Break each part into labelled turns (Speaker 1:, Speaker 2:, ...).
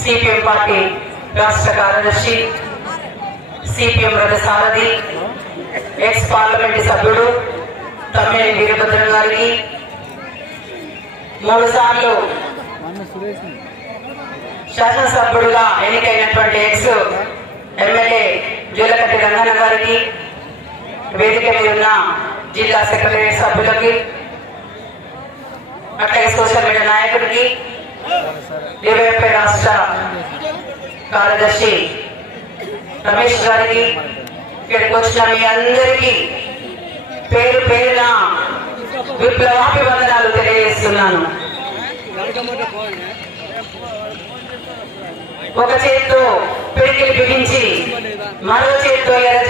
Speaker 1: CPM party రాష్ట్ర కార్యదర్శి CPM రథసారథి ఎక్స్ పార్లమెంట్ సభ్యుడు తమ్మినేని వీరభద్రం గారికి మూడు సార్లు శాసనసభ్యుడుగా ఎన్నికైనటువంటి ఎక్స్ ఎమ్మెల్యే జూలకట్టి రంగన్న గారికి వేదిక మీద ఉన్న జిల్లా సెక్రటరీ సభ్యులకి అట్లాగే సోషల్ మీడియా నాయకుడికి డివైఎఫ్ఐ రాష్ట్ర కార్యదర్శి రమేష్ గారికి ఇక్కడికి వచ్చిన మీ అందరికీ పేరు పేరున విప్లవాభివందనాలు తెలియజేస్తున్నాను. ఒక చేత్తో పిడికిలు బిగించి మరో చేత్తో ఎర్ర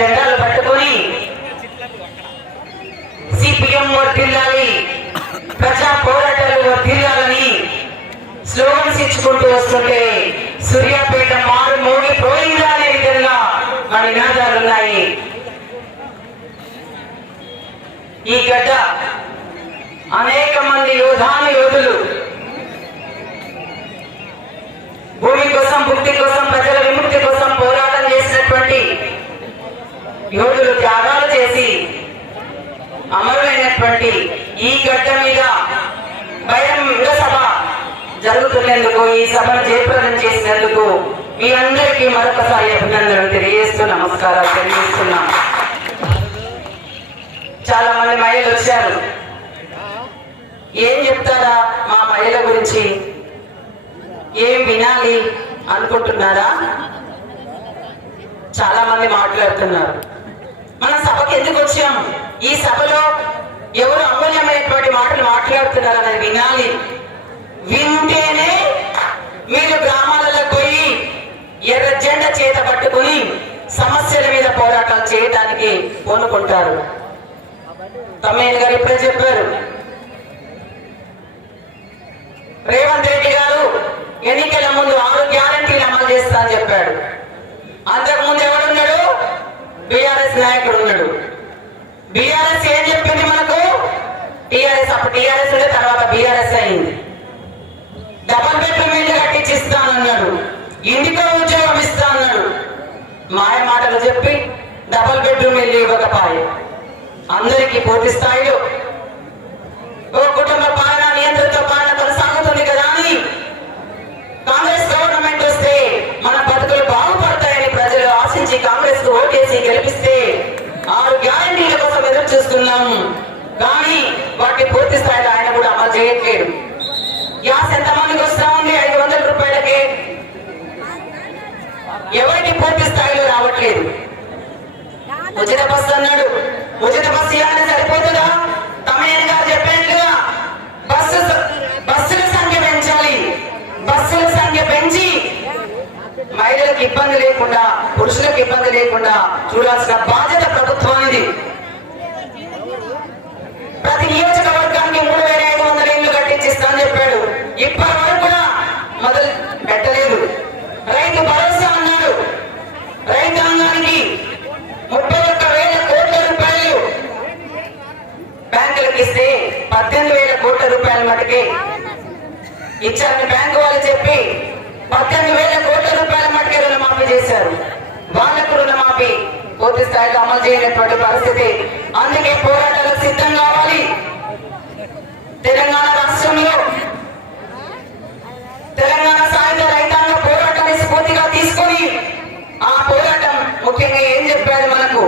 Speaker 1: ఇచ్చుకుంటూ వస్తుంటే సూర్యాపేట మారు మోగి పోయిందా అనే విధంగా మన నినాదాలు ఉన్నాయి. ఈ గడ్డ అనేక మంది యోధాను యోధులు భూమి కోసం భుక్తి కోసం ప్రజల విముక్తి కోసం పోరాటం చేసినటువంటి యోధులు త్యాగాలు చేసి అమరులైనటువంటి ఈ గడ్డ మీద భయం సభ ఈ సభను జయప్రదం చేసినందుకు మీ అందరికీ మరొకసారి అభినందనలు తెలియజేస్తూ నమస్కారాలు తెలియజేస్తున్నాం. చాలా మంది మహిళలు వచ్చారు. ఏం చెప్తారా మా మహిళల గురించి? ఏం వినాలి అనుకుంటున్నారా? చాలా మంది మాట్లాడుతున్నారు. మన సభకి ఎందుకు వచ్చాము ఈ సభలో ఎవరు అమూల్యమైనటువంటి మాటలు మాట్లాడుతున్నారు అనేది వినాలి. వింటేనే మీరు గ్రామాలలో పోయి ఎర్ర జెండా చేత పట్టుకుని సమస్యల మీద పోరాటాలు చేయడానికి పూనుకుంటారు. తమ్మయ్య గారు ఇప్పుడే చెప్పారు. రేవంత్ రెడ్డి గారు ఎన్నికల ముందు ఆరు గ్యారంటీలు అమలు చేస్తా అని చెప్పాడు. అంతకు ముందు ఎవడున్నాడు? బీఆర్ఎస్ నాయకుడు ఉన్నాడు. బీఆర్ఎస్ ఏం చెప్పింది మనకు? టీఆర్ఎస్ అప్పుడు టీఆర్ఎస్ ఉండే తర్వాత బీఆర్ఎస్ అయింది. డబల్ బెడ్రూమ్ ఇల్లు కట్టించిస్తానన్నాడు ఇంటికో ఉద్యోగం ఇస్తా అన్నాడు మాయ మాటలు చెప్పి డబల్ బెడ్రూమ్ ఇల్లు ఇవ్వకపాయే అందరికీ పూర్తి స్థాయిలో ఓ కుటుంబ పాలన నియంత్రణతో పాలన కొనసాగుతుంది కదా అని కాంగ్రెస్ గవర్నమెంట్ వస్తే మన బతుకులు బాగుపడతాయని ప్రజలు ఆశించి కాంగ్రెస్కు ఓటేసి గెలిపిస్తే ఆరు గ్యారంటీల కోసం ఎదురు చూస్తున్నాం. కానీ వాటిని పూర్తి స్థాయిలో ఆయన కూడా అమలు చేయట్లేదు. గ్యాస్ ఎంత మందికి వస్తా ఉంది? ఐదు వందల రూపాయలకి. ఎవరికి పూర్తి స్థాయిలో రావట్లేదు. ఉచిత బస్సు అన్నాడు. ఉచిత బస్సు ఇలానే సరిపోతుందా? తమయన్ గారు చెప్పినట్లుగా బస్సు బస్సుల సంఖ్య పెంచాలి. బస్సుల సంఖ్య పెంచి మహిళలకు ఇబ్బంది లేకుండా పురుషులకు ఇబ్బంది లేకుండా చూడాల్సిన బాధ్యత ప్రభుత్వానికి ప్రతి నియోజకవర్గానికి మూడు వేల ఐదు వందల ఇల్లు కట్టించిస్తా అని చెప్పాడు ఇప్పటి వరకు కూడా మొదలు పెట్టలేదు రైతు భరోసా అన్నాడు రైతాంగానికి ముప్పై ఒక్క వేల కోట్ల రూపాయలు బ్యాంకులకు ఇస్తే పద్దెనిమిది వేల కోట్ల రూపాయల మటుకే ఇచ్చారని బ్యాంకు వాళ్ళు చెప్పి పద్దెనిమిది వేల కోట్ల రూపాయల మటుకే రుణమాఫీ చేశారు. వాళ్ళకు రుణమాఫీ పూర్తి స్థాయిలో అమలు చేయనటువంటి పరిస్థితి. అందుకే పోరాటాలు సిద్ధం కావాలి. తెలంగాణ రాష్ట్రంలో తెలంగాణ సాయుధ రైతాంగ పోరాటాన్ని స్ఫూర్తిగా తీసుకొని ఆ పోరాటం ముఖ్యంగా ఏం చెప్పారు మనకు?